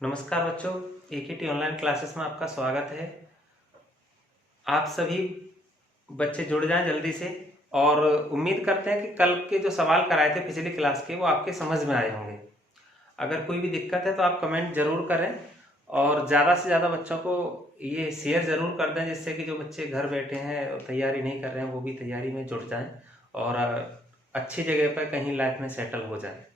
नमस्कार बच्चों, एकेटी online classes में आपका स्वागत है। आप सभी बच्चे जुड़ जाएं जल्दी से और उम्मीद करते हैं कि कल के जो सवाल कराए थे पिछली क्लास के वो आपके समझ में आए होंगे। अगर कोई भी दिक्कत है तो आप कमेंट जरूर करें और ज़्यादा से ज़्यादा बच्चों को ये शेयर ज़रूर कर दें, जिससे कि जो बच्चे घर बैठे हैं और तैयारी नहीं कर रहे हैं वो भी तैयारी में जुट जाएं और अच्छी जगह पर कहीं लाइफ में सेटल हो जाए।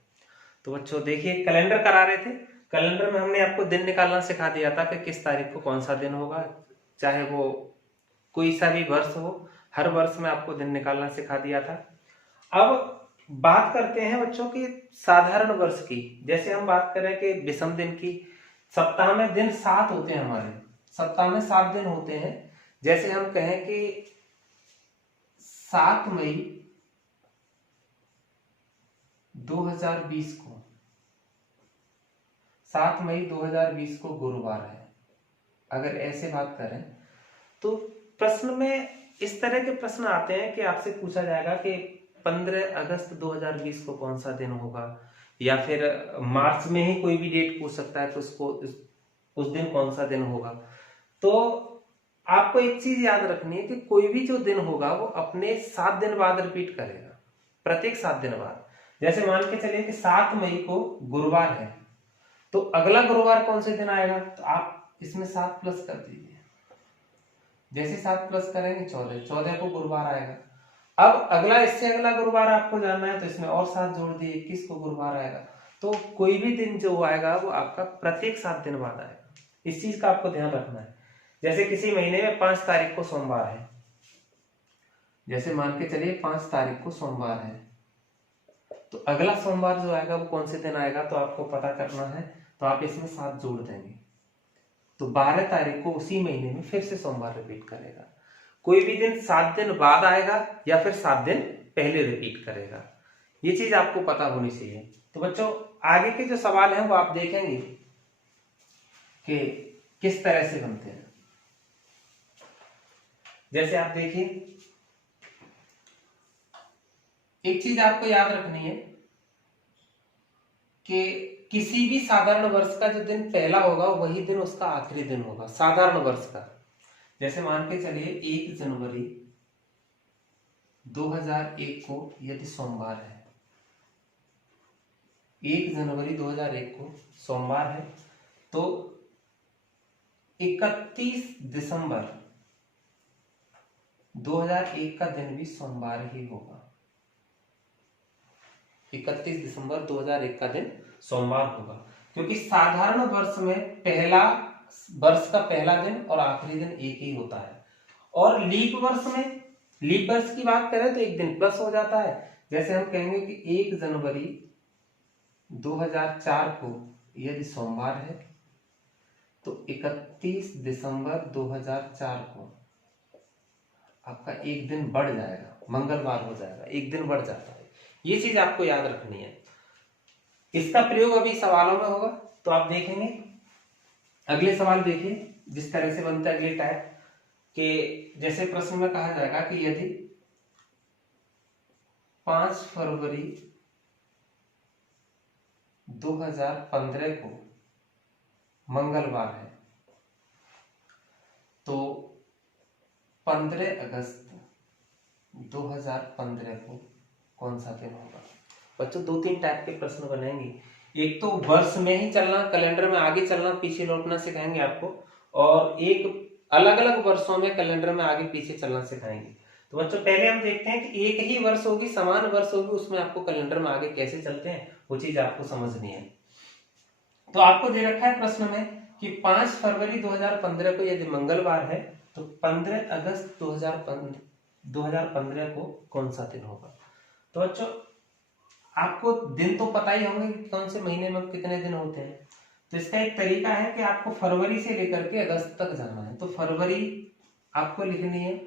तो बच्चों देखिए, कैलेंडर करा रहे थे। कैलेंडर में हमने आपको दिन निकालना सिखा दिया था कि किस तारीख को कौन सा दिन होगा, चाहे वो कोई सा भी वर्ष हो, हर वर्ष में आपको दिन निकालना सिखा दिया था। अब बात करते हैं बच्चों की साधारण वर्ष की। जैसे हम बात करें कि विषम दिन की, सप्ताह में दिन 7 होते हैं, हमारे सप्ताह में 7 दिन होते हैं। जैसे हम कहें कि 7 मई 2020 को 7 मई 2020 को गुरुवार है। अगर ऐसे बात करें तो प्रश्न में इस तरह के प्रश्न आते हैं कि आपसे पूछा जाएगा कि 15 अगस्त 2020 को कौन सा दिन होगा, या फिर मार्च में ही कोई भी डेट पूछ सकता है तो उसको उस दिन कौन सा दिन होगा। तो आपको एक चीज याद रखनी है कि कोई भी जो दिन होगा वो अपने 7 दिन बाद रिपीट करेगा, प्रत्येक 7 दिन बाद। जैसे मान के चलिए कि 7 मई को गुरुवार है, तो अगला गुरुवार कौन से दिन आएगा, तो आप इसमें 7 प्लस कर दीजिए। जैसे 7 प्लस करेंगे 14 को गुरुवार आएगा। अब अगला, इससे अगला गुरुवार आपको जानना है तो इसमें और 7 जोड़ दिए, 21 को गुरुवार आएगा। तो कोई भी दिन जो आएगा वो आपका प्रत्येक 7 दिन बाद आएगा। इस चीज का आपको ध्यान रखना है। जैसे किसी महीने में 5 तारीख को सोमवार है, जैसे मान के चलिए 5 तारीख को सोमवार है, तो अगला सोमवार जो आएगा वो कौन से दिन आएगा तो आपको पता करना है। तो आप इसमें 7 जोड़ देंगे तो 12 तारीख को उसी महीने में फिर से सोमवार रिपीट करेगा। कोई भी दिन 7 दिन बाद आएगा या फिर 7 दिन पहले रिपीट करेगा। ये चीज आपको पता होनी चाहिए। तो बच्चों आगे के जो सवाल हैं वो आप देखेंगे कि किस तरह से बनते हैं। जैसे आप देखिए, एक चीज आपको याद रखनी है कि किसी भी साधारण वर्ष का जो दिन पहला होगा वही दिन उसका आखिरी दिन होगा, साधारण वर्ष का। जैसे मान के चलिए 1 जनवरी 2001 को यदि सोमवार है, 1 जनवरी 2001 को सोमवार है, तो 31 दिसंबर 2001 का दिन भी सोमवार ही होगा। 31 दिसंबर 2001 का दिन सोमवार होगा, क्योंकि साधारण वर्ष में वर्ष का पहला दिन और आखिरी दिन एक ही होता है। और लीप वर्ष में, लीप वर्ष की बात करें तो एक दिन प्लस हो जाता है। जैसे हम कहेंगे कि 1 जनवरी 2004 को यदि सोमवार है तो 31 दिसंबर 2004 को आपका एक दिन बढ़ जाएगा, मंगलवार हो जाएगा, एक दिन बढ़ जाता है। ये चीज आपको याद रखनी है। इसका प्रयोग अभी सवालों में होगा तो आप देखेंगे। अगले सवाल देखिए जिस तरह से बनता है अगले टाइप के। जैसे प्रश्न में कहा जाएगा कि यदि 5 फरवरी 2015 को मंगलवार है तो 15 अगस्त 2015 को कौन सा दिन होगा। बच्चों 2-3 टाइप के प्रश्न बनेंगे। एक तो वर्ष में ही चलना, कैलेंडर में आगे चलना पीछे लौटना सिखाएंगे आपको, और एक अलग अलग वर्षों में कैलेंडर में आगे पीछे चलना सिखाएंगे। तो बच्चों पहले हम देखते हैं कि एक ही वर्ष होगी, समान वर्ष होगी, उसमें आपको कैलेंडर में आगे कैसे चलते हैं वो चीज आपको समझनी है। तो आपको दे रखा है प्रश्न में कि 5 फरवरी 2015 को यदि मंगलवार है तो 15 अगस्त 2015 को कौन सा दिन होगा। तो बच्चों आपको दिन तो पता ही होंगे कि कौन से महीने में कितने दिन होते हैं। तो इसका एक तरीका है कि आपको फरवरी से लेकर के अगस्त तक जाना है। तो फरवरी आपको लिखनी है,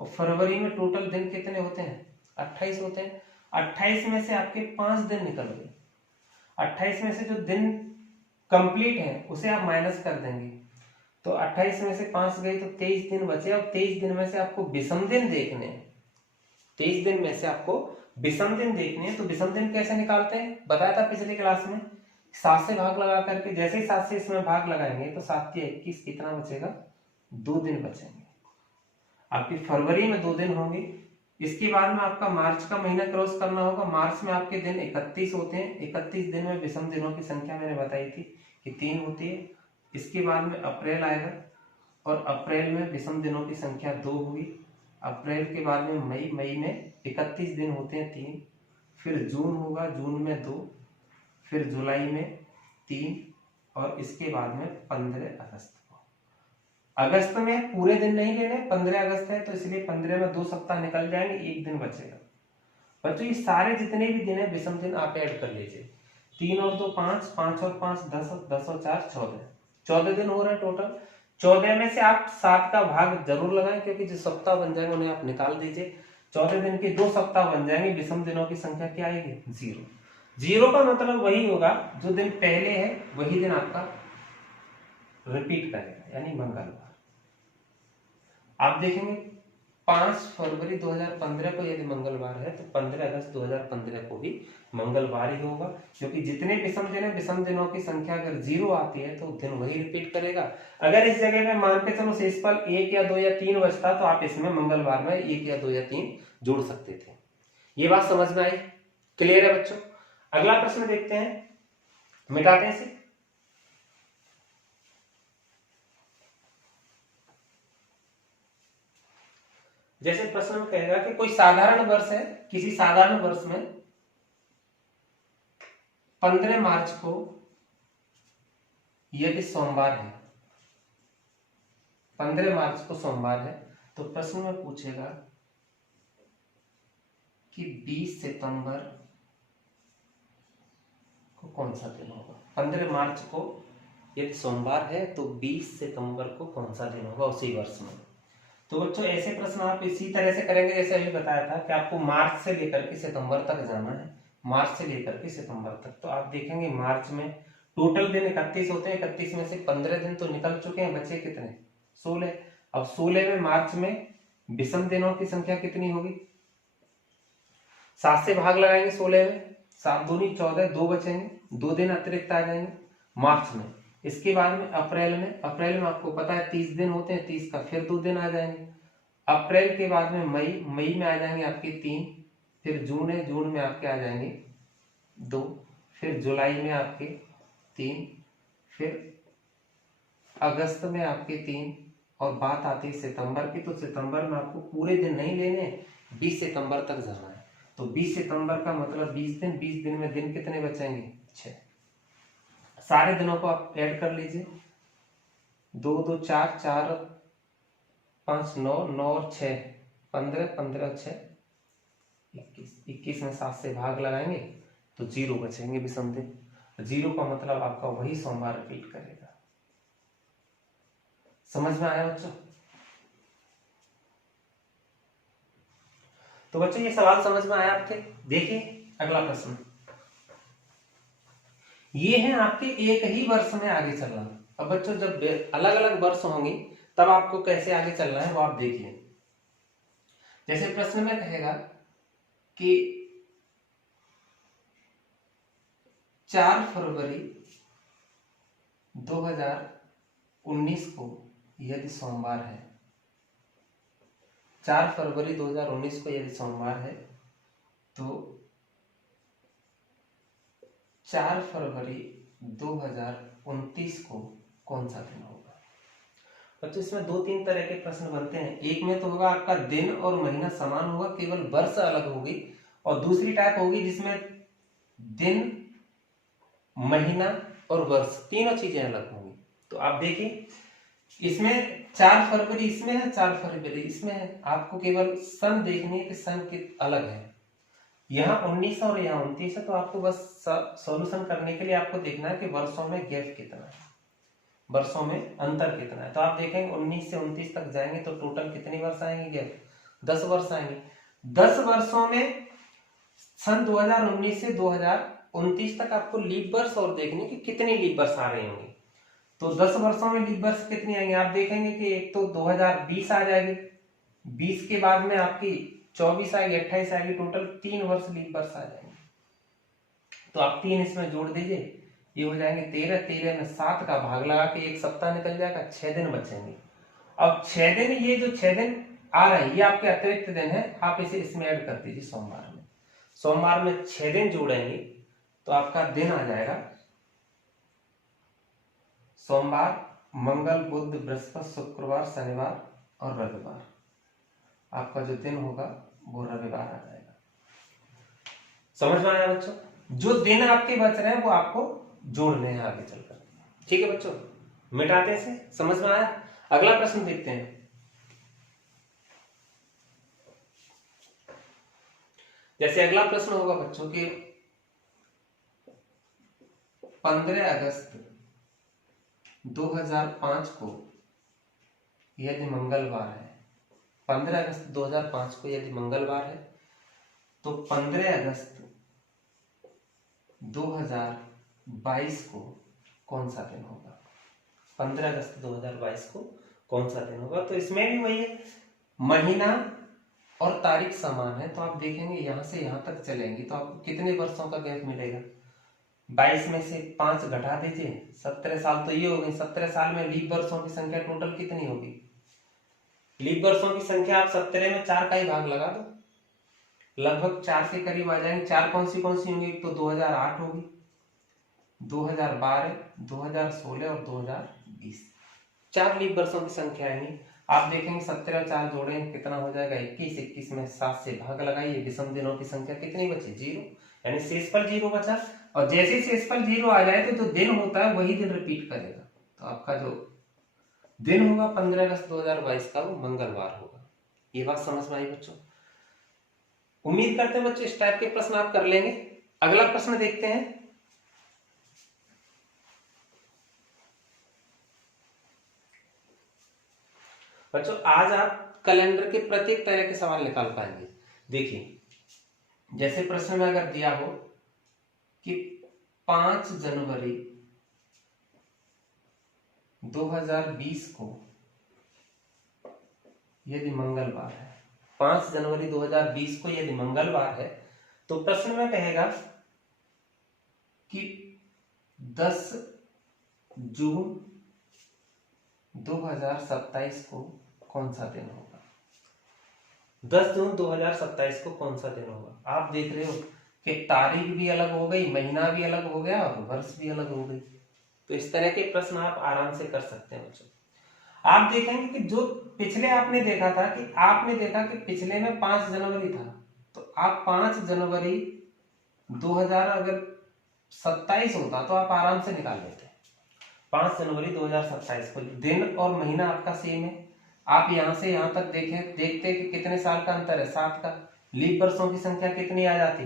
और फरवरी में टोटल दिन कितने होते हैं, 28 होते हैं। 28 में से आपके 5 दिन निकल गए। 28 में से जो दिन कंप्लीट है उसे आप माइनस कर देंगे, तो 28 में से 5 गए तो 23 दिन बचे। और 23 दिन में से आपको विषम दिन देखने हैं, 23 दिन में से आपको विषम दिन देखने हैं। तो विषम दिन कैसे निकालते हैं बताया था पिछली क्लास में। 7 से भाग लगा करके, जैसे ही 7 से इसमें भाग लगाएंगे तो 7 के 21 कितना बचेगा, 2 दिन बचेंगे। आपकी फरवरी में 2 दिन होंगे। इसके बाद में आपका मार्च का महीना क्रॉस करना होगा। मार्च में आपके दिन 31 होते हैं। 31 दिन में विषम दिनों की संख्या मैंने बताई थी कि 3 होती है। इसके बाद में अप्रैल आएगा और अप्रैल में विषम दिनों की संख्या 2 होगी। अप्रैल के बाद में मई, मई में 31 दिन होते हैं 3। फिर जून होगा, जून में 2, फिर जुलाई में 3 और इसके बाद में 15 अगस्त को। अगस्त में पूरे दिन नहीं लेने, 15 अगस्त है तो इसलिए 15 में 2 सप्ताह निकल जाएंगे, 1 दिन बचेगा। बच्चों ये सारे जितने भी दिन है विषम दिन आप ऐड कर लीजिए। 3 और 2 5, 5 और 5 10, 10 और 4 14, 14 दिन हो रहे हैं टोटल। 14 में से आप 7 का भाग जरूर लगाएं, क्योंकि जो सप्ताह बन जाएंगे उन्हें आप निकाल दीजिए। 14 दिन के 2 सप्ताह बन जाएंगे, विषम दिनों की संख्या क्या आएगी, 0। 0 का मतलब वही होगा जो दिन पहले है वही दिन आपका रिपीट करेगा, यानी मंगलवार। आप देखेंगे 5 फरवरी 2015 को यदि मंगलवार है तो 15 अगस्त 2015 को भी मंगलवार ही होगा, क्योंकि जितने विषम दिन है विषम दिनों की संख्या अगर 0 आती है तो दिन वही रिपीट करेगा। अगर इस जगह में मान के चलो शेषफल 1 या 2 या 3 बचता तो आप इसमें मंगलवार में 1 या 2 या 3 जोड़ सकते थे। ये बात समझ में आई, क्लियर है बच्चों। अगला प्रश्न देखते हैं, मिटाते हैं इसे। जैसे प्रश्न में कहेगा कि कोई साधारण वर्ष है, किसी साधारण वर्ष में 15 मार्च को यदि सोमवार है, 15 मार्च को सोमवार है, तो प्रश्न में पूछेगा कि 20 सितंबर को कौन सा दिन होगा। 15 मार्च को यदि सोमवार है तो 20 सितंबर को कौन सा दिन होगा उसी वर्ष में। तो बच्चों ऐसे प्रश्न आप इसी तरह से करेंगे जैसे अभी बताया था कि आपको मार्च से लेकर के सितंबर तक जाना है, मार्च से लेकर के सितंबर तक। तो आप देखेंगे मार्च में टोटल दिन 31 होते हैं, 31 में से 15 दिन तो निकल चुके हैं, बचे कितने, 16। अब 16 में मार्च में विषम दिनों की संख्या कितनी होगी, 7 से भाग लगाएंगे 16 में, 7 दूनी 14, 2 बचेंगे, 2 दिन अतिरिक्त आ जाएंगे मार्च में। इसके बाद में अप्रैल में आपको पता है 30 दिन होते हैं, 30 का फिर 2 दिन आ जाएंगे। अप्रैल के बाद में मई में आ जाएंगे आपके 3, फिर जून है, जून में आपके आ जाएंगे 2, फिर जुलाई में आपके 3, फिर अगस्त में आपके 3, और बात आती है सितंबर की, तो सितंबर में आपको पूरे दिन नहीं लेने, 20 सितंबर तक जाना है। तो 20 सितंबर का मतलब 20 दिन, 20 दिन में दिन कितने बचेंगे, 6। सारे दिनों को आप ऐड कर लीजिए, 2 2 4 4 5 9 9 और 6 15, 15 6 21, 21 में 7 से भाग लगाएंगे तो 0 बचेंगे विषम दिन। 0 का मतलब आपका वही सोमवार रिपीट करेगा। समझ में आया बच्चों। तो बच्चों ये सवाल समझ में आया आपके। देखिए अगला प्रश्न, ये है आपके एक ही वर्ष में आगे चलना। अब बच्चों जब अलग अलग वर्ष होंगे तब आपको कैसे आगे चलना है वो आप देखिए। जैसे प्रश्न में कहेगा कि 4 फरवरी 2019 को यदि सोमवार है, 4 फरवरी 2019 को यदि सोमवार है तो 4 फरवरी 2029 को कौन सा दिन होगा। बच्चों इसमें 2-3 तरह के प्रश्न बनते हैं। एक में तो होगा आपका दिन और महीना समान होगा, केवल वर्ष अलग होगी, और दूसरी टाइप होगी जिसमें दिन, महीना और वर्ष तीनों चीजें अलग होंगी। तो आप देखिए इसमें 4 फरवरी इसमें है, 4 फरवरी इसमें है, आपको केवल सन देखनी है कि सन की अलग है। यहाँ 19 और यहाँ 29 है, तो आपको बस सॉल्यूशन करने के लिए आपको देखना है कि वर्षों में गैप कितना है, वर्षों में अंतर कितना है। तो आप देखेंगे 19 से 29 तक जाएंगे तो टोटल कितने वर्ष आएंगे गैप, 10 वर्ष आएंगे। 10 वर्षों में सन 2019 से 2029 तक आपको लीप वर्ष और देखने कि कितने लीप वर्ष आ रहे होंगे। तो 10 वर्षों में लीप वर्ष कितने आएंगे, आप देखेंगे कि एक तो 2020 आ जाएगी, 20 के बाद में आपकी 24 आएगी, 28 आएगी, टोटल 3 वर्ष लीप वर्ष आ जाएंगे। तो आप 3 इसमें जोड़ दीजिए, ये हो जाएंगे 13, 13 में 7 का भाग लगा के एक सप्ताह निकल जाएगा, 6 दिन बचेंगे। अब 6 दिन, ये जो 6 दिन आ रहे हैं ये आपके अतिरिक्त दिन है, आप इसे इसमें ऐड कर दीजिए सोमवार में। सोमवार में 6 दिन जोड़ेंगे तो आपका दिन आ जाएगा सोमवार, मंगल, बुध, बृहस्पति, शुक्रवार, शनिवार और रविवार। आपका जो दिन होगा वो रविवार आ जाएगा। समझ में आया बच्चों? जो दिन आपके बच रहे हैं वो आपको जोड़ने हैं आगे चलकर। ठीक है बच्चों, मिटाते हैं इसे। समझ में आया? अगला प्रश्न देखते हैं। जैसे अगला प्रश्न होगा बच्चों कि 15 अगस्त 2005 को यदि मंगलवार है, 15 अगस्त 2005 को यदि मंगलवार है तो 15 अगस्त 2022 को कौन सा दिन होगा? 15 अगस्त 2022 को कौन सा दिन होगा? तो इसमें भी वही है, महीना और तारीख समान है, तो आप देखेंगे यहां से यहां तक चलेंगी तो आपको कितने वर्षों का गैप मिलेगा? 22 में से 5 घटा दीजिए, 17 साल तो ये हो गई। 17 साल में लीप वर्षों की संख्या टोटल कितनी होगी? लीप वर्षों की संख्या आप 17 में 4 का ही भाग लगा दो, लगभग 4 के करीब आ जाएंगे। 4 कौन सी होंगी? तो 2008 होगी, 2012, 2016 और 2020, 4 लीप वर्षों की संख्या आएंगी। आप देखेंगे 17 और 4 जोड़ेंगे कितना हो जाएगा? 21। 21 में 7 से भाग लगाइए, विषम दिनों की संख्या कितनी बची? 0, यानी शेषफल 0 बचा। और जैसे शेषफल 0 आ जाए तो जो दिन होता है वही दिन रिपीट करेगा। तो आपका जो दिन होगा 15 अगस्त 2022 का वो मंगलवार होगा। ये बात समझ में आई बच्चों? उम्मीद करते हैं बच्चों इस टाइप के प्रश्न आप कर लेंगे। अगला प्रश्न देखते हैं। बच्चों आज आप कैलेंडर के प्रत्येक तरह के सवाल निकाल पाएंगे। देखिए जैसे प्रश्न में अगर दिया हो कि 5 जनवरी 2020 को यदि मंगलवार है, 5 जनवरी 2020 को यदि मंगलवार है तो प्रश्न में कहेगा कि 10 जून 2027 को कौन सा दिन होगा? 10 जून 2027 को कौन सा दिन होगा? आप देख रहे हो कि तारीख भी अलग हो गई, महीना भी अलग हो गया और वर्ष भी अलग हो गई। तो इस तरह के प्रश्न आप आराम से कर सकते हैं बच्चों। आप देखेंगे कि जो पिछले आपने देखा था कि आपने देखा कि पिछले में 5 जनवरी था, तो आप 5 जनवरी 2027 होता तो आप आराम से निकाल लेते। 5 जनवरी 2027 को दिन और महीना आपका सेम है। आप यहां से यहां तक देखते कि कितने साल का अंतर है? 7 का। लीप वर्षों की संख्या कितनी आ जाती?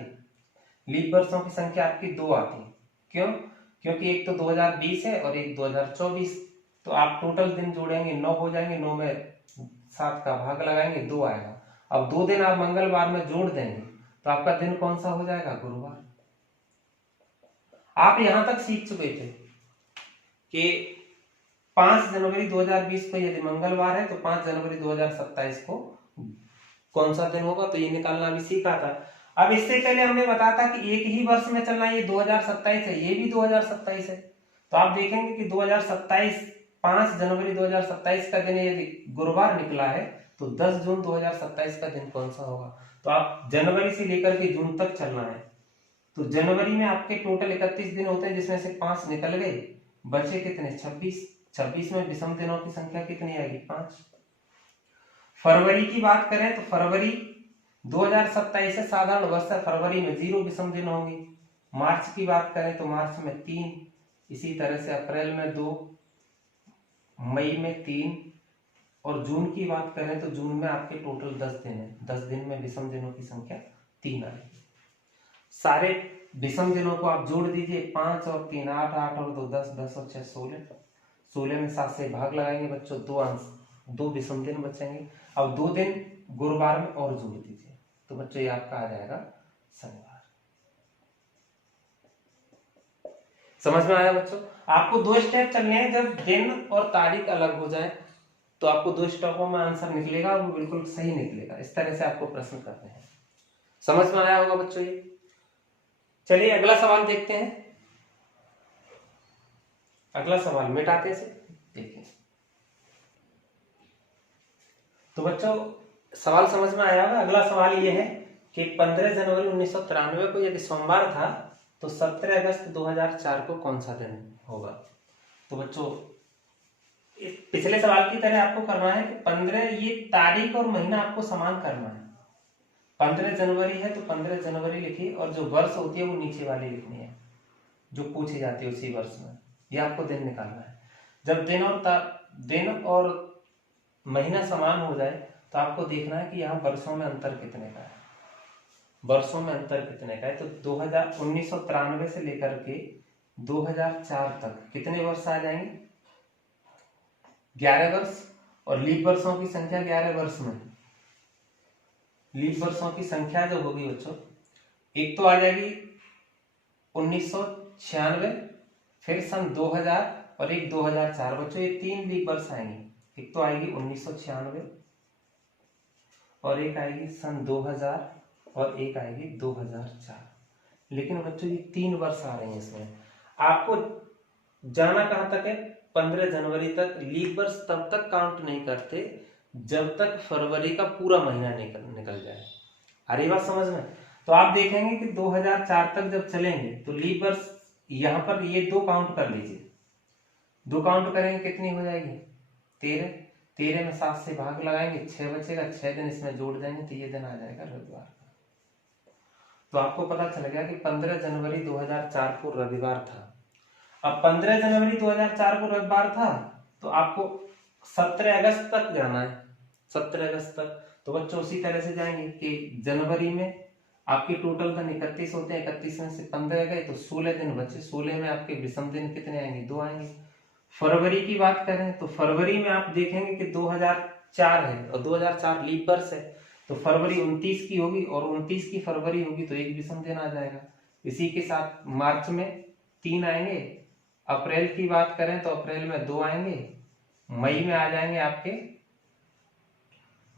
लीप वर्षों की संख्या आपकी 2 आती। क्यों? क्योंकि एक तो 2020 है और एक 2024। तो आप टोटल दिन जोड़ेंगे 9 हो जाएंगे, 9 में 7 का भाग लगाएंगे, 2 आएगा। अब 2 दिन आप मंगलवार में जोड़ देंगे तो आपका दिन कौन सा हो जाएगा? गुरुवार। आप यहां तक सीख चुके थे कि 5 जनवरी 2020 को यदि मंगलवार है तो 5 जनवरी 2027 को कौन सा दिन होगा? तो ये निकालना भी सीखा था। अब इससे पहले हमने बताया था कि एक ही वर्ष में चलना, ये 2027 है, ये भी 2027 है। तो आप देखेंगे कि 2027, 5 जनवरी 2027 का दिन यदि गुरुवार निकला है तो 10 जून 2027 का दिन कौन सा होगा? तो आप जनवरी से लेकर के जून तक चलना है। तो जनवरी में आपके टोटल 31 दिन होते हैं, जिसमें से 5 निकल गए, बचे कितने? 26। 26 में विषम दिनों की संख्या कितनी आएगी? 5। फरवरी की बात करें तो फरवरी 2027 से साधारण वर्ष है, फरवरी में 0 विषम दिन होंगे। मार्च की बात करें तो मार्च में 3, इसी तरह से अप्रैल में 2, मई में 3 और जून की बात करें तो जून में आपके टोटल 10 दिन है। 10 दिन में विषम दिनों की संख्या 3 आएगी। सारे विषम दिनों को आप जोड़ दीजिए, 5 और 3 8, 8 और 2 10, 10 और 6 16, 16 में 7 से भाग लगाएंगे बच्चों, 2 अंश, 2 विषम दिन बचेंगे। अब 2 दिन गुरुवार में और जोड़ दीजिए तो बच्चों ये आपका आ जाएगा शनिवार। समझ में आया बच्चों? आपको 2 स्टेप चलने हैं। जब दिन और तारीख अलग हो जाए तो आपको 2 स्टेपों में आंसर निकलेगा और वो बिल्कुल सही निकलेगा। इस तरह से आपको प्रश्न करने हैं। समझ में आया होगा बच्चों ये? चलिए अगला सवाल देखते हैं। अगला सवाल मिटाते से देखिए। तो बच्चों सवाल समझ में आया होगा। अगला सवाल ये है कि 15 जनवरी 1993 को यदि सोमवार था तो 17 अगस्त 2004 को कौन सा दिन होगा। तो बच्चों पिछले सवाल की तरह आपको करना है कि 15 ये तारीख और महीना आपको समान करना है। 15 जनवरी है तो 15 जनवरी लिखिए और जो वर्ष होती है वो नीचे वाली लिखनी है जो पूछी जाती है उसी वर्ष में। ये आपको दिन निकालना है। जब दिन और महीना समान हो जाए तो आपको देखना है कि यहाँ वर्षों में अंतर कितने का है। वर्षों में अंतर कितने का है तो 1993 से लेकर के 2004 तक कितने वर्ष आ जाएंगे, 11 वर्ष। और लीप वर्षों की संख्या 11 वर्ष में, लीप वर्षों की संख्या जो होगी बच्चों, एक तो आ जाएगी 1996, फिर सन 2000 और एक 2004। बच्चों ये 3 लीप वर्ष आएंगे। एक तो आएगी 1996 और एक आएगी सन 2000 और एक आएगी 2004। लेकिन बच्चों ये 3 वर्ष आ रहे हैं इसमें। आपको जाना कहां तक है, 15 जनवरी तक। लीप वर्ष तब तक काउंट नहीं करते जब तक फरवरी का पूरा महीना निकल जाए। अरे बात समझ में। तो आप देखेंगे कि 2004 तक जब चलेंगे तो लीप वर्ष यहां पर ये 2 काउंट कर लीजिए। 2 काउंट करेंगे कितनी हो जाएगी, 13। 13 में 7 से भाग लगाएंगे, 6 बचेगा, 6 दिन इसमें जोड़ देंगे तो ये दिन आ जाएगा रविवार का। तो आपको पता चल गया कि 15 जनवरी 2004 को रविवार था। अब 15 जनवरी 2004 को रविवार था तो आपको 17 अगस्त तक जाना है, 17 अगस्त तक। तो बच्चों उसी तरह से जाएंगे कि जनवरी में आपके टोटल दिन 31 होते हैं, 31 में से 15 गए तो 16 दिन बचे। 16 में आपके विषम दिन कितने आएंगे, 2 आएंगे। फरवरी की बात करें तो फरवरी में आप देखेंगे कि 2004 है और 2004 लीप वर्ष है तो फरवरी 29 की होगी और 29 की फरवरी होगी तो एक विषम दिन आ जाएगा। इसी के साथ मार्च में 3 आएंगे। अप्रैल की बात करें तो अप्रैल में 2 आएंगे। मई में आ जाएंगे आपके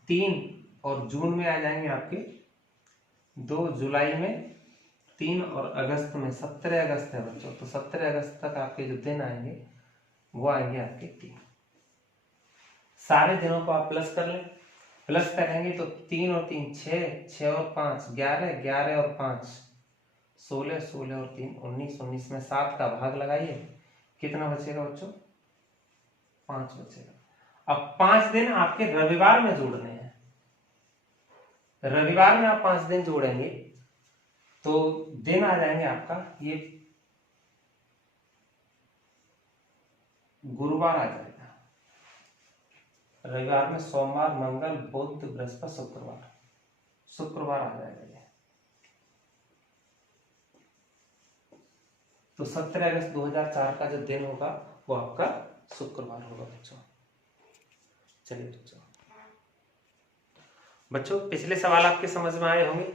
3 और जून में आ जाएंगे आपके 2, जुलाई में 3 और अगस्त में 17 अगस्त है बच्चों। तो 17 अगस्त तक आपके जो दिन आएंगे वो आएंगे आपके 3। सारे दिनों को आप प्लस कर लें। प्लस करेंगे तो 3 और 3 6, 6 और 5 11, 11 और 5 16, 16 और 3 19, 19 में 7 का भाग लगाइए, कितना बचेगा बच्चों, 5 बचेगा। अब 5 दिन आपके रविवार में जोड़ने हैं। रविवार में आप 5 दिन जोड़ेंगे तो दिन आ जाएंगे आपका ये गुरुवार आ जाएगा। रविवार में सोमवार, मंगल, बुध, बृहस्पति, शुक्रवार आ जाएगा ये। तो 17 अगस्त 2004 का जो दिन होगा वो आपका शुक्रवार होगा बच्चों। चलिए बच्चों पिछले सवाल आपके समझ में आए होंगे।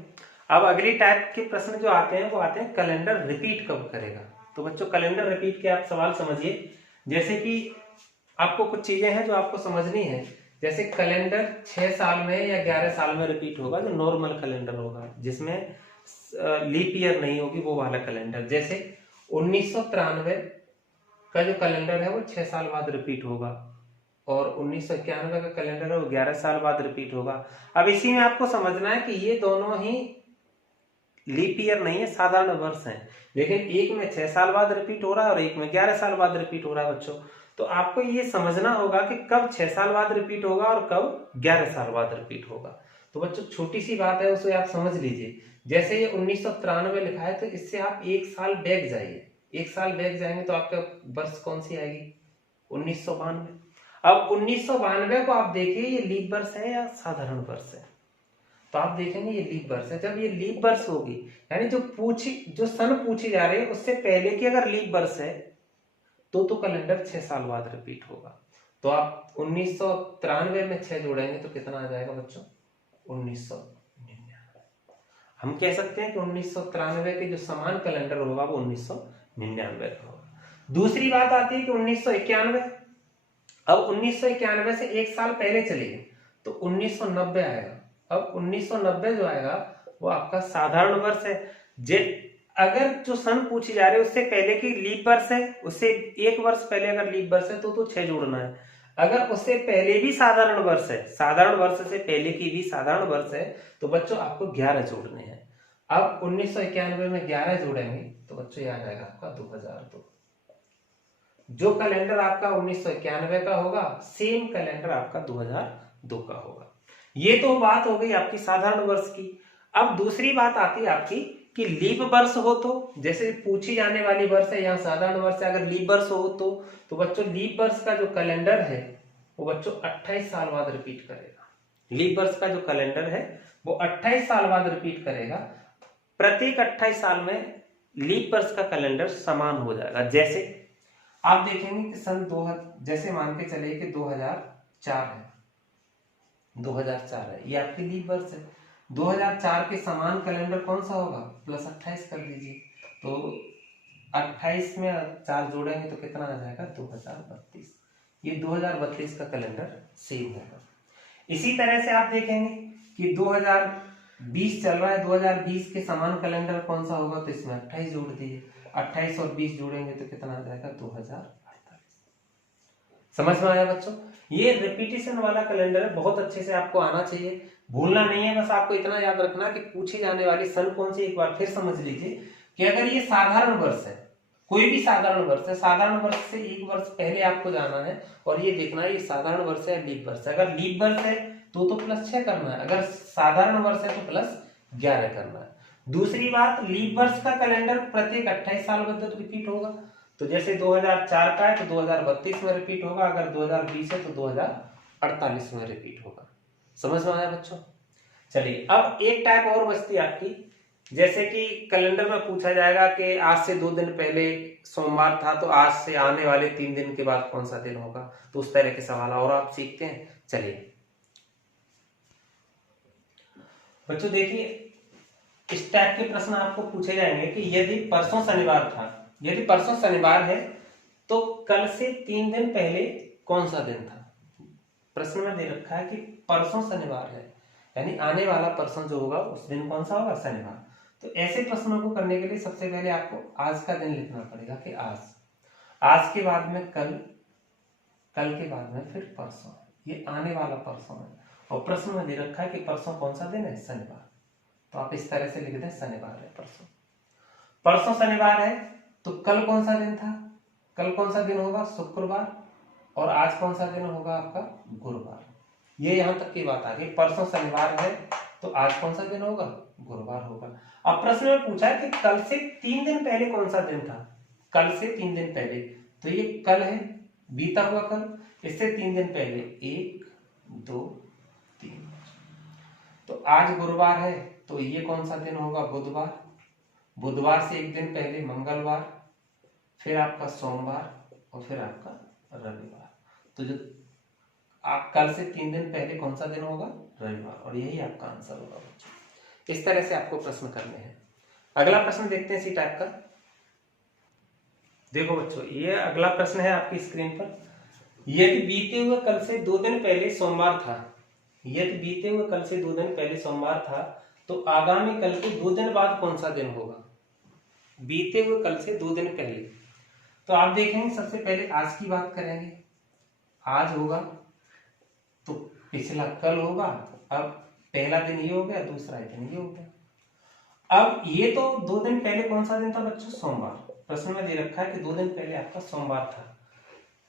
अब अगली टाइप के प्रश्न जो आते हैं वो आते हैं कैलेंडर रिपीट कब करेगा। तो बच्चों कैलेंडर रिपीट के आप सवाल समझिए। जैसे कि आपको कुछ चीजें हैं जो आपको समझनी है। जैसे कैलेंडर 6 साल में या 11 साल में रिपीट होगा, जो नॉर्मल कैलेंडर होगा जिसमें लीप ईयर नहीं होगी, वो वाला कैलेंडर। जैसे 1993 का जो कैलेंडर है वो 6 साल बाद रिपीट होगा और 1991 का कैलेंडर है वो 11 साल बाद रिपीट होगा। अब इसी में आपको समझना है कि ये दोनों ही लीप ईयर नहीं है, साधारण वर्ष है। लेकिन एक में 6 साल बाद रिपीट हो रहा है और एक में 11 साल बाद रिपीट हो रहा है बच्चों। तो आपको ये समझना होगा कि कब 6 साल बाद रिपीट होगा और कब 11 साल बाद रिपीट होगा। तो बच्चों छोटी सी बात है, उसे आप समझ लीजिए। जैसे ये 1993 लिखा है तो इससे आप 1 साल बैक जाइए। 1 साल बैक जाएंगे तो आपका वर्ष कौन सी आएगी, 1992। अब 1992 को आप देखिए ये लीप वर्ष है या साधारण वर्ष है। तो आप देखेंगे ये लीप वर्ष है। जब ये लीप वर्ष होगी यानी जो सन पूछी जा रही है उससे पहले की अगर लीप वर्ष है तो कैलेंडर 6 साल बाद रिपीट होगा। तो आप 1993 में 6 जोड़ेंगे तो कितना आ जाएगा बच्चों, 1999। हम कह सकते हैं कि 1993 के जो समान कैलेंडर होगा वो 1999 का होगा। दूसरी बात आती है कि 1991। अब 1991 से 1 साल पहले चलिए तो 1990 आएगा। अब 1990 जो आएगा वो आपका साधारण वर्ष है। अगर जो सन पूछी जा रही है उससे पहले की लीप वर्ष है, उससे एक वर्ष पहले अगर लीप वर्ष है तो 6 जोड़ना है। अगर उससे पहले भी साधारण वर्ष है, साधारण वर्ष से पहले की भी साधारण वर्ष है, तो बच्चों आपको 11 जोड़ने हैं। अब 1991 में 11 जोड़ेंगे तो बच्चों याद आएगा आपका 2002। जो कैलेंडर आपका 1991 का होगा सेम कैलेंडर आपका 2002 का होगा। ये तो बात हो गई आपकी साधारण वर्ष की। अब दूसरी बात आती है आपकी कि लीप वर्ष हो तो, जैसे पूछी जाने वाली वर्ष है यहाँ साधारण वर्ष है, अगर लीप वर्ष हो तो बच्चों लीप वर्ष का जो कैलेंडर है वो बच्चों 28 साल बाद रिपीट करेगा। लीप वर्ष का जो कैलेंडर है वो 28 साल बाद रिपीट करेगा। प्रत्येक 28 साल में लीप वर्ष का कैलेंडर समान हो जाएगा। जैसे आप देखेंगे कि सन 2000, जैसे मान के चलिए कि 2004 है, 2004 है, ये आपकी लीप वर्ष है। 2004 के समान कैलेंडर कौन सा होगा, +28 कर दीजिए, तो 28 में 4 जोड़ेंगे तो कितना आ जाएगा 2032। ये 2032 का कैलेंडर सेम होगा। इसी तरह से आप देखेंगे कि 2020 चल रहा है, 2020 के समान कैलेंडर कौन सा होगा, तो इसमें 28 जोड़ दीजिए, 28 और 20 जोड़ेंगे तो कितना आ जाएगा 2048। समझ में आया बच्चों? ये रिपीटिशन वाला कैलेंडर है, बहुत अच्छे से आपको आना चाहिए, भूलना नहीं है। बस आपको इतना याद रखना कि पूछी जाने वाली सन कौन सी, एक बार फिर समझ लीजिए कि अगर ये साधारण वर्ष है, कोई भी साधारण वर्ष है, साधारण वर्ष से एक वर्ष पहले आपको जाना है और ये देखना है ये साधारण वर्ष है या लीप वर्ष है। अगर लीप वर्ष है तो +6 करना है, अगर साधारण वर्ष है तो +11 करना है। दूसरी बात, लीप वर्ष का कैलेंडर प्रत्येक 28 साल बाद रिपीट होगा, तो जैसे 2004 का है तो 2032 में रिपीट होगा, अगर 2020 है तो 2048 में रिपीट होगा। समझ में आया बच्चों? चलिए अब एक टाइप और बचती है आपकी, जैसे कि कैलेंडर में पूछा जाएगा कि आज से 2 दिन पहले सोमवार था, तो आज से आने वाले 3 दिन के बाद कौन सा दिन होगा, तो उस तरह के सवाल और आप सीखते हैं। चलिए बच्चों देखिए, इस टाइप के प्रश्न आपको पूछे जाएंगे कि यदि परसों शनिवार था, यदि परसों शनिवार है तो कल से 3 दिन पहले कौन सा दिन था। प्रश्न में दे रखा है कि परसों शनिवार है, यानी आने वाला परसों जो होगा उस दिन कौन सा होगा, शनिवार। तो ऐसे प्रश्नों को करने के लिए सबसे पहले आपको आज का दिन लिखना पड़ेगा कि आज के बाद में कल, कल के बाद में फिर परसों, ये आने वाला परसों है। और प्रश्न में दे रखा है कि परसों कौन सा दिन है, शनिवार, तो आप इस तरह से लिख दें शनिवार है परसों। परसों शनिवार है तो कल कौन सा दिन था, कल कौन सा दिन होगा, शुक्रवार, और आज कौन सा दिन होगा आपका, गुरुवार। ये यहां तक की बात आ गई। परसों शनिवार है तो आज कौन सा दिन होगा, गुरुवार होगा। अब प्रश्न में पूछा है कि कल से 3 दिन पहले कौन सा दिन था, कल से 3 दिन पहले, तो ये कल है, बीता हुआ कल, इससे 3 दिन पहले 1 2 3, तो आज गुरुवार है तो ये कौन सा दिन होगा, बुधवार, बुधवार से 1 दिन पहले मंगलवार, फिर आपका सोमवार और फिर आपका रविवार। तो जो आप कल से 3 दिन पहले कौन सा दिन होगा, रविवार, और यही आपका आंसर होगा बच्चों। इस तरह से आपको प्रश्न करने हैं। अगला प्रश्न देखते हैं इसी टाइप का। देखो बच्चों, ये अगला प्रश्न है आपकी स्क्रीन पर। यदि बीते हुए कल से 2 दिन पहले सोमवार था, यदि बीते हुए कल से 2 दिन पहले सोमवार था तो आगामी कल के 2 दिन बाद कौन सा दिन होगा। बीते हुए कल से 2 दिन पहले, तो आप देखेंगे सबसे पहले आज की बात करेंगे, आज होगा तो पिछला कल होगा, अब पहला दिन ये हो गया, दूसरा दिन ये हो गया। अब ये तो 2 दिन पहले कौन सा दिन था बच्चों, सोमवार। प्रश्न में दे रखा है कि 2 दिन पहले आपका सोमवार था,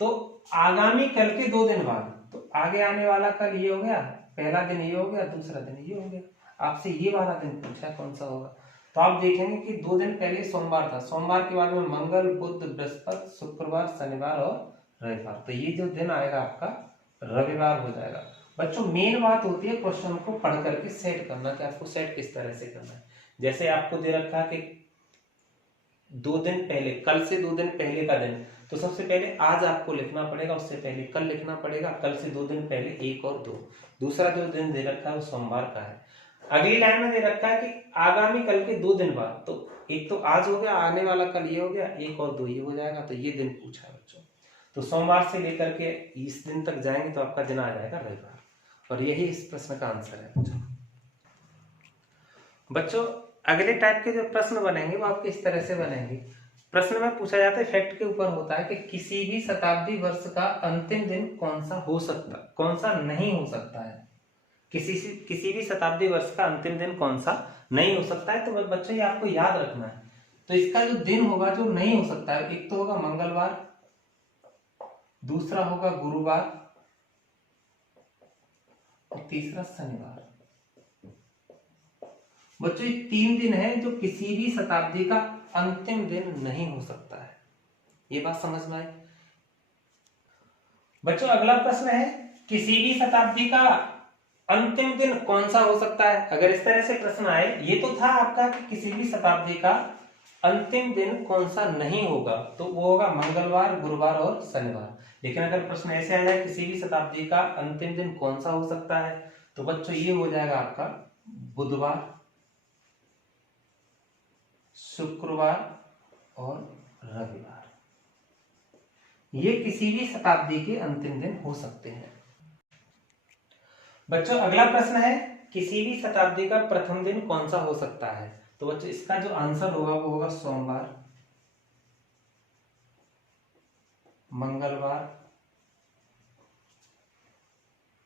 तो आगामी कल के 2 दिन बाद, तो आगे आने वाला कल ये हो गया, पहला दिन ये हो गया, दूसरा दिन ये हो गया। आपसे ये वाला दिन पूछा कौन सा होगा, तो आप देखेंगे कि 2 दिन पहले सोमवार था, सोमवार के बाद में मंगल, बुध, बृहस्पति, शुक्रवार, शनिवार और रविवार, तो ये जो दिन आएगा आपका रविवार हो जाएगा। बच्चों मेन बात होती है क्वेश्चन को पढ़ करके सेट करना, कि आपको सेट किस तरह से करना है। जैसे आपको दे रखा है कि 2 दिन पहले, कल से 2 दिन पहले का दिन, तो सबसे पहले आज आपको लिखना पड़ेगा, उससे पहले कल लिखना पड़ेगा, कल से 2 दिन पहले 1 और 2, दूसरा जो दिन दे रखा है वो सोमवार का है। अगली लाइन में दे रखा है कि आगामी कल के 2 दिन बाद, तो एक तो आज हो गया, आने वाला कल ये हो गया, 1 और 2 ये हो जाएगा, तो ये दिन पूछा है बच्चों। तो सोमवार से लेकर के इस दिन तक जाएंगे तो आपका दिन आ जाएगा रविवार, और यही इस प्रश्न का आंसर है बच्चों। अगले टाइप के जो प्रश्न बनेंगे वो आपके इस तरह से बनेंगे। प्रश्न में पूछा जाता है, फैक्ट के ऊपर होता है कि किसी भी शताब्दी वर्ष का अंतिम दिन कौन सा हो सकता, कौन सा नहीं हो सकता है। किसी भी शताब्दी वर्ष का अंतिम दिन कौन सा नहीं हो सकता है। तो बच्चों ये आपको याद रखना है। तो इसका जो दिन होगा जो नहीं हो सकता है, एक तो होगा मंगलवार, दूसरा होगा गुरुवार और तीसरा शनिवार। बच्चों ये 3 दिन है जो किसी भी शताब्दी का अंतिम दिन नहीं हो सकता है। ये बात समझ में आई। बच्चों अगला प्रश्न है, किसी भी शताब्दी का अंतिम दिन कौन सा हो सकता है। अगर इस तरह से प्रश्न आए, ये तो था आपका कि किसी भी शताब्दी का अंतिम दिन कौन सा नहीं होगा, तो वो होगा मंगलवार, गुरुवार और शनिवार। लेकिन अगर प्रश्न ऐसे आ जाए, किसी भी शताब्दी का अंतिम दिन कौन सा हो सकता है, तो बच्चों ये हो जाएगा आपका बुधवार, शुक्रवार और रविवार। ये किसी भी शताब्दी के अंतिम दिन हो सकते हैं। बच्चों अगला प्रश्न है, किसी भी शताब्दी का प्रथम दिन कौन सा हो सकता है। तो बच्चों इसका जो आंसर होगा वो होगा सोमवार, मंगलवार,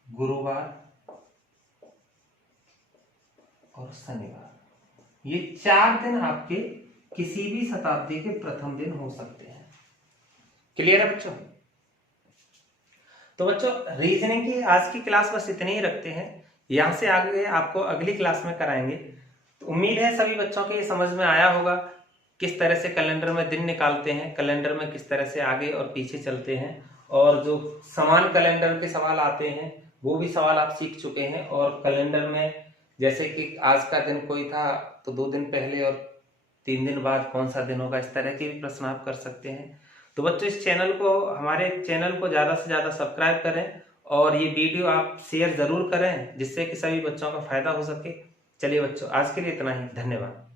गुरुवार और शनिवार। ये 4 दिन आपके किसी भी शताब्दी के प्रथम दिन हो सकते हैं। क्लियर है बच्चों। तो बच्चों रीजनिंग की आज की क्लास बस इतने ही रखते हैं। यहां से आगे आपको अगली क्लास में कराएंगे। तो उम्मीद है सभी बच्चों के ये समझ में आया होगा, किस तरह से कैलेंडर में दिन निकालते हैं, कैलेंडर में किस तरह से आगे और पीछे चलते हैं, और जो समान कैलेंडर के सवाल आते हैं वो भी सवाल आप सीख चुके हैं। और कैलेंडर में जैसे कि आज का दिन कोई था तो 2 दिन पहले और 3 दिन बाद कौन सा दिन होगा, इस तरह के भी प्रश्न आप कर सकते हैं। तो बच्चों इस चैनल को, हमारे चैनल को ज्यादा से ज्यादा सब्सक्राइब करें और ये वीडियो आप शेयर जरूर करें, जिससे कि सभी बच्चों का फायदा हो सके। चलिए बच्चों आज के लिए इतना ही, धन्यवाद।